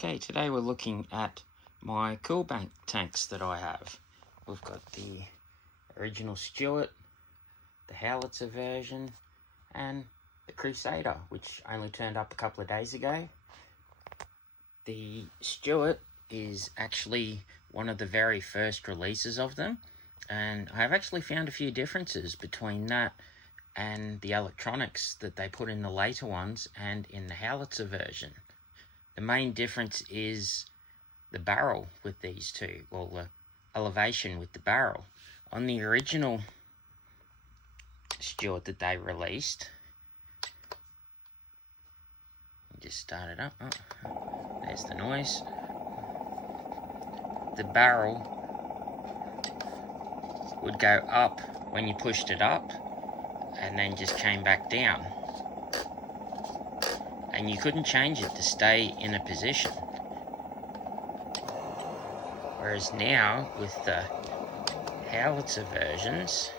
Okay, today we're looking at my Coolbank tanks that I have. We've got the original Stewart, the Howitzer version, and the Crusader, which only turned up a couple of days ago. The Stewart is actually one of the very first releases of them, and I've actually found a few differences between that and the electronics that they put in the later ones and in the Howitzer version. The main difference is the barrel with these two, or the elevation with the barrel. On the original Stewart that they released, just start it up. Oh, there's the noise. The barrel would go up when you pushed it up, and then just came back down. And you couldn't change it to stay in a position. Whereas now, with the Howitzer versions,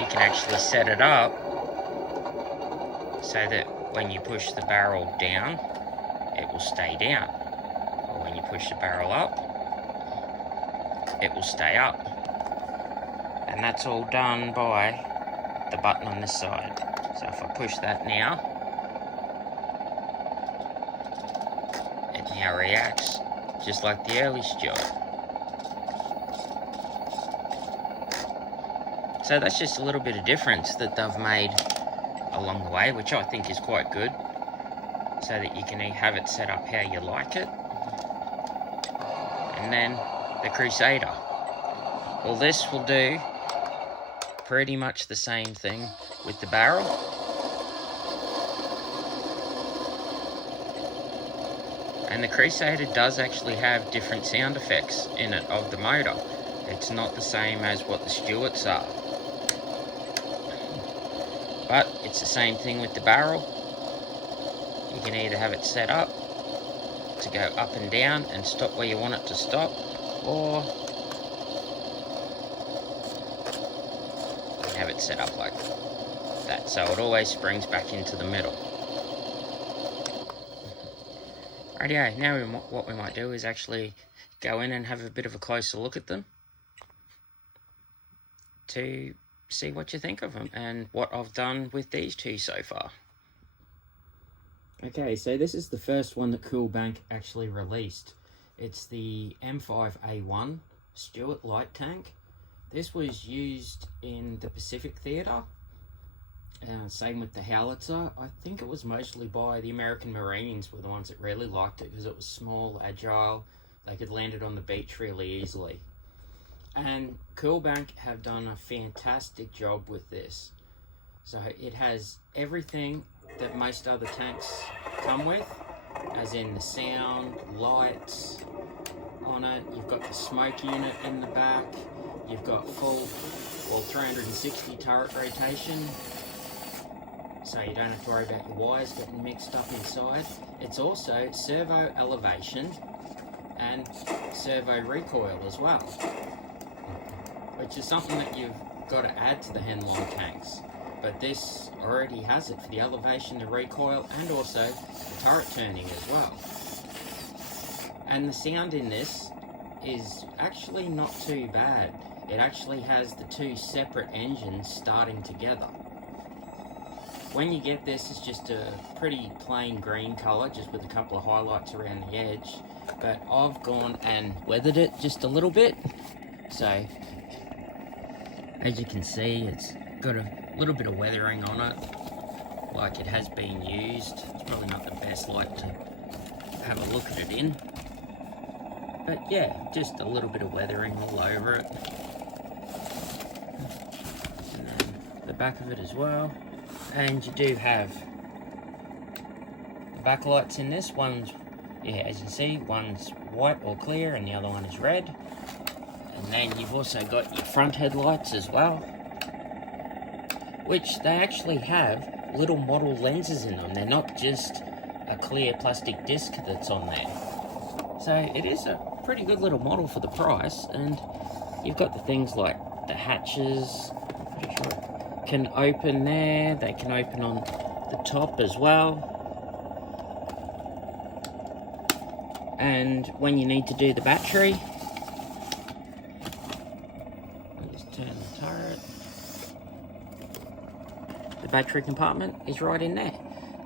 you can actually set it up so that when you push the barrel down, it will stay down. Or when you push the barrel up, it will stay up. And that's all done by the button on this side. So if I push that now, it now reacts just like the early Stewart. So that's just a little bit of difference that they've made along the way, which I think is quite good, so that you can have it set up how you like it. And then the Crusader. Well, this will do pretty much the same thing with the barrel. And the Crusader does actually have different sound effects in it of the motor. It's not the same as what the Stewarts are. But it's the same thing with the barrel. You can either have it set up to go up and down and stop where you want it to stop, or you can have it set up like that, so it always springs back into the middle. Rightio, now what we might do is actually go in and have a bit of a closer look at them to see what you think of them and what I've done with these two so far. Okay, so this is the first one that Coolbank actually released. It's the M5A1 Stewart light tank. This was used in the Pacific Theatre. Same with the Howitzer. I think it was mostly by the American Marines were the ones that really liked it because it was small, agile, they could land it on the beach really easily. And Coolbank have done a fantastic job with this. So it has everything that most other tanks come with, as in the sound, lights on it, you've got the smoke unit in the back, you've got full 360 turret rotation, so you don't have to worry about your wires getting mixed up inside. It's also servo elevation and servo recoil as well, which is something that you've got to add to the Henlong tanks. But this already has it for the elevation, the recoil, and also the turret turning as well. And the sound in this is actually not too bad. It actually has the two separate engines starting together. When you get this, it's just a pretty plain green colour, just with a couple of highlights around the edge. But I've gone and weathered it just a little bit. So, as you can see, it's got a little bit of weathering on it, like it has been used. It's probably not the best light to have a look at it in, but yeah, just a little bit of weathering all over it. And then the back of it as well. And you do have the backlights in this. One's, yeah, as you can see, one's white or clear and the other one is red. And then you've also got your front headlights as well, which they actually have little model lenses in them. They're not just a clear plastic disc that's on there. So it is a pretty good little model for the price, and you've got the things like the hatches can open there. They can open on the top as well. And when you need to do the battery, just turn the turret. The battery compartment is right in there.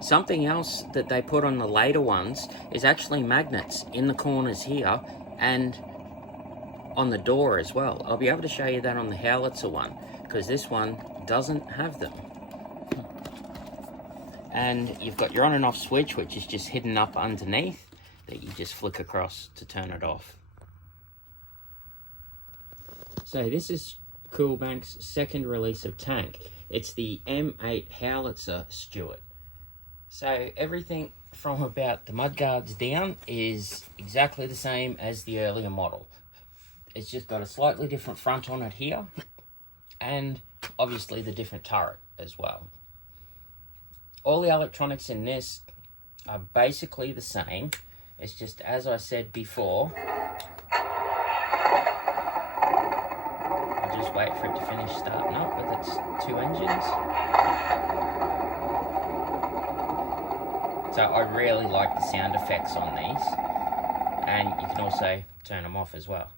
Something else that they put on the later ones is actually magnets in the corners here and on the door as well. I'll be able to show you that on the Howitzer one, because this one doesn't have them. And you've got your on and off switch, which is just hidden up underneath, that you just flick across to turn it off. So this is Coolbank's second release of tank. It's the M8 Howitzer Stewart. So everything from about the mudguards down is exactly the same as the earlier model. It's just got a slightly different front on it here, and obviously the different turret as well. All the electronics in this are basically the same. It's just, as I said before, I'll just wait for it to finish starting up with its two engines. So I really like the sound effects on these, and you can also turn them off as well.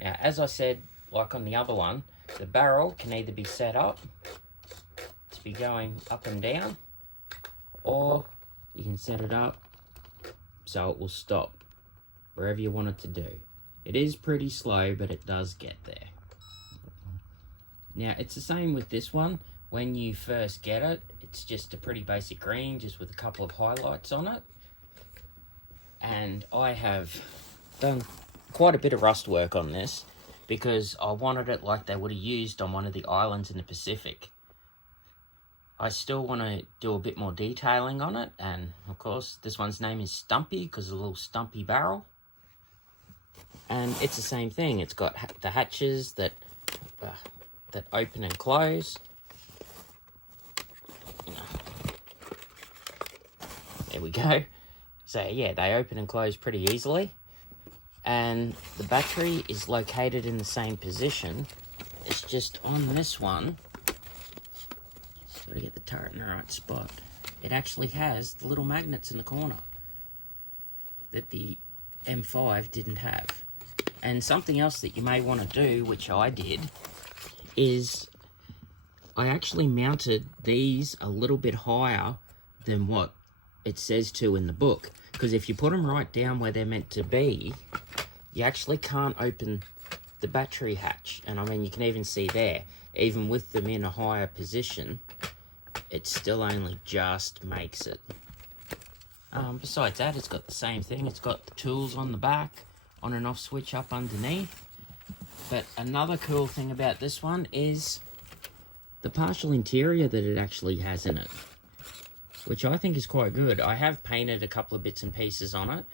Now, as I said, like on the other one, the barrel can either be set up to be going up and down, or you can set it up so it will stop wherever you want it to do. It is pretty slow, but it does get there. Now, it's the same with this one. When you first get it, it's just a pretty basic green, just with a couple of highlights on it. And I have done quite a bit of rust work on this, because I wanted it like they would have used on one of the islands in the Pacific. I still want to do a bit more detailing on it, and of course this one's name is Stumpy because of the little stumpy barrel. And it's the same thing. It's got the hatches that open and close. There we go. So yeah, they open and close pretty easily. And the battery is located in the same position. It's just on this one. Just gotta get the turret in the right spot. It actually has the little magnets in the corner that the M5 didn't have. And something else that you may want to do, which I did, is I actually mounted these a little bit higher than what it says to in the book, because if you put them right down where they're meant to be, you actually can't open the battery hatch. And I mean, you can even see there, even with them in a higher position, it still only just makes it. Besides that, it's got the same thing. It's got the tools on the back, on and off switch up underneath. But another cool thing about this one is the partial interior that it actually has in it, which I think is quite good. I have painted a couple of bits and pieces on it,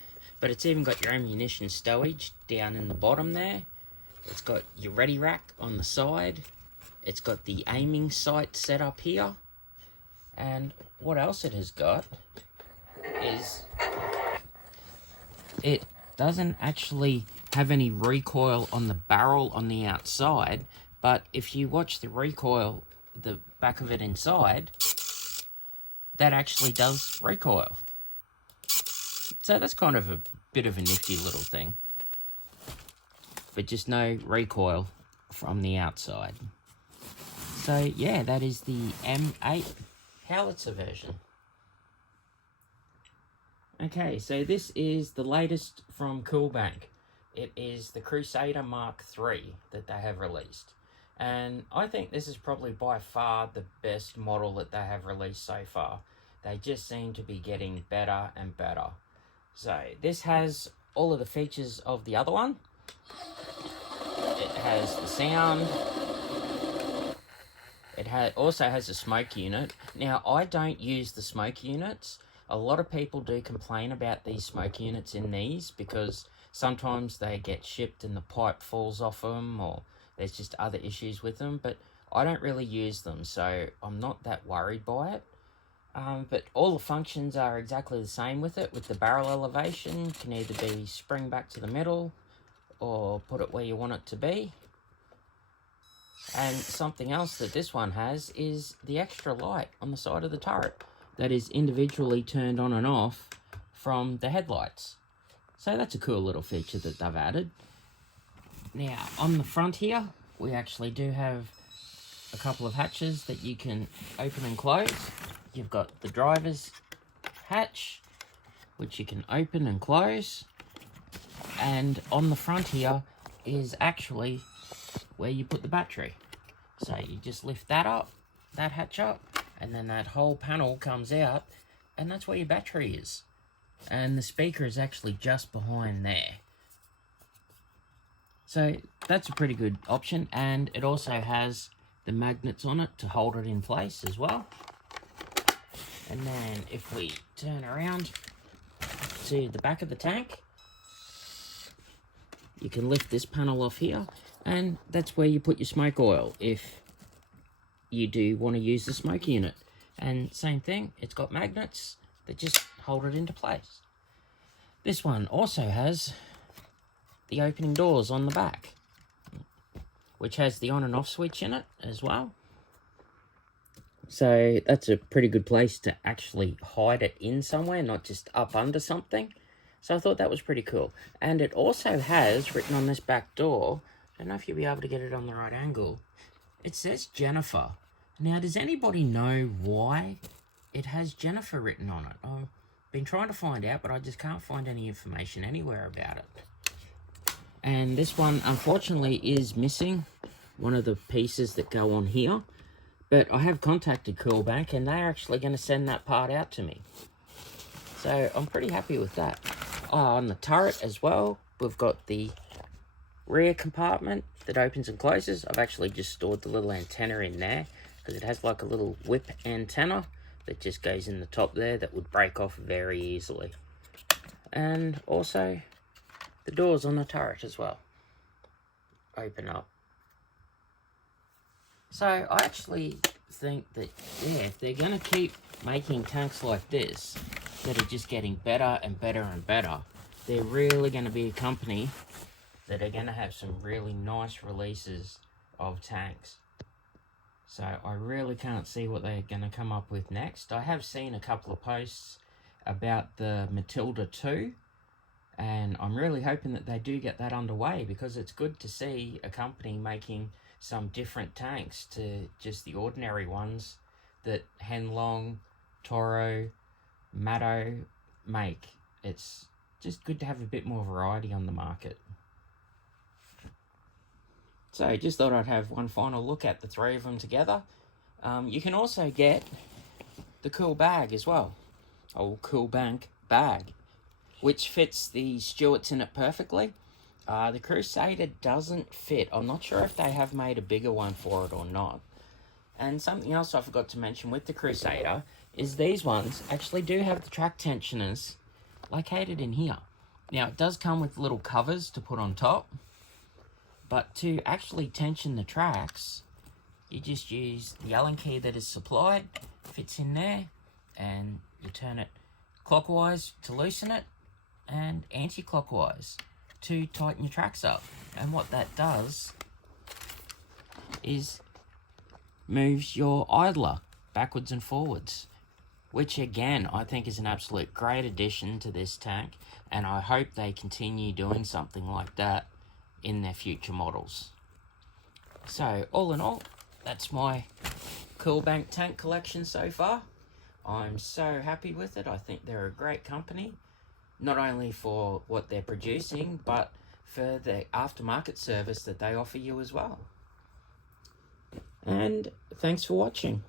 but it's even got your ammunition stowage down in the bottom there. It's got your ready rack on the side. It's got the aiming sight set up here. And what else it has got is it doesn't actually have any recoil on the barrel on the outside, but if you watch the recoil, the back of it inside, that actually does recoil. So that's kind of a bit of a nifty little thing. But just no recoil from the outside. So yeah, that is the M8 Howitzer version. Okay, so this is the latest from Coolbank. It is the Crusader Mark III that they have released. And I think this is probably by far the best model that they have released so far. They just seem to be getting better and better. So this has all of the features of the other one. It has the sound. It also has a smoke unit. Now, I don't use the smoke units. A lot of people do complain about these smoke units in these because sometimes they get shipped and the pipe falls off them, or there's just other issues with them. But I don't really use them, so I'm not that worried by it. But all the functions are exactly the same with it. With the barrel elevation, can either be spring back to the middle or put it where you want it to be. And something else that this one has is the extra light on the side of the turret that is individually turned on and off from the headlights. So that's a cool little feature that they've added. Now, on the front here, we actually do have a couple of hatches that you can open and close. You've got the driver's hatch, which you can open and close. And on the front here is actually where you put the battery. So you just lift that up, that hatch up, and then that whole panel comes out, and that's where your battery is. And the speaker is actually just behind there. So that's a pretty good option, and it also has the magnets on it to hold it in place as well. And then if we turn around to the back of the tank, you can lift this panel off here, and that's where you put your smoke oil if you do want to use the smoke unit. And same thing, it's got magnets that just hold it into place. This one also has the opening doors on the back, which has the on and off switch in it as well. So that's a pretty good place to actually hide it in somewhere, not just up under something. So I thought that was pretty cool. And it also has written on this back door, I don't know if you'll be able to get it on the right angle, it says Jennifer. Now, does anybody know why it has Jennifer written on it? I've been trying to find out, but I just can't find any information anywhere about it. And this one, unfortunately, is missing one of the pieces that go on here. But I have contacted Coolbank, and they're actually going to send that part out to me. So I'm pretty happy with that. On the turret as well, we've got the rear compartment that opens and closes. I've actually just stored the little antenna in there, because it has like a little whip antenna that just goes in the top there that would break off very easily. And also the doors on the turret as well open up. So I actually think that, yeah, if they're going to keep making tanks like this that are just getting better and better and better, they're really going to be a company that are going to have some really nice releases of tanks. So I really can't see what they're going to come up with next. I have seen a couple of posts about the Matilda 2, and I'm really hoping that they do get that underway, because it's good to see a company making some different tanks to just the ordinary ones that Henlong, Toro, Matto make. It's just good to have a bit more variety on the market. So I just thought I'd have one final look at the three of them together. You can also get the cool bag as well, or Coolbank bag, which fits the Stewarts in it perfectly. The Crusader doesn't fit. I'm not sure if they have made a bigger one for it or not. And something else I forgot to mention with the Crusader is these ones actually do have the track tensioners located in here. Now, it does come with little covers to put on top, but to actually tension the tracks, you just use the Allen key that is supplied, fits in there, and you turn it clockwise to loosen it, and anti-clockwise to tighten your tracks up. And what that does is moves your idler backwards and forwards, which again I think is an absolute great addition to this tank, and I hope they continue doing something like that in their future models. So all in all, that's my Coolbank tank collection so far. I'm so happy with it. I think they're a great company, not only for what they're producing, but for the aftermarket service that they offer you as well. And thanks for watching.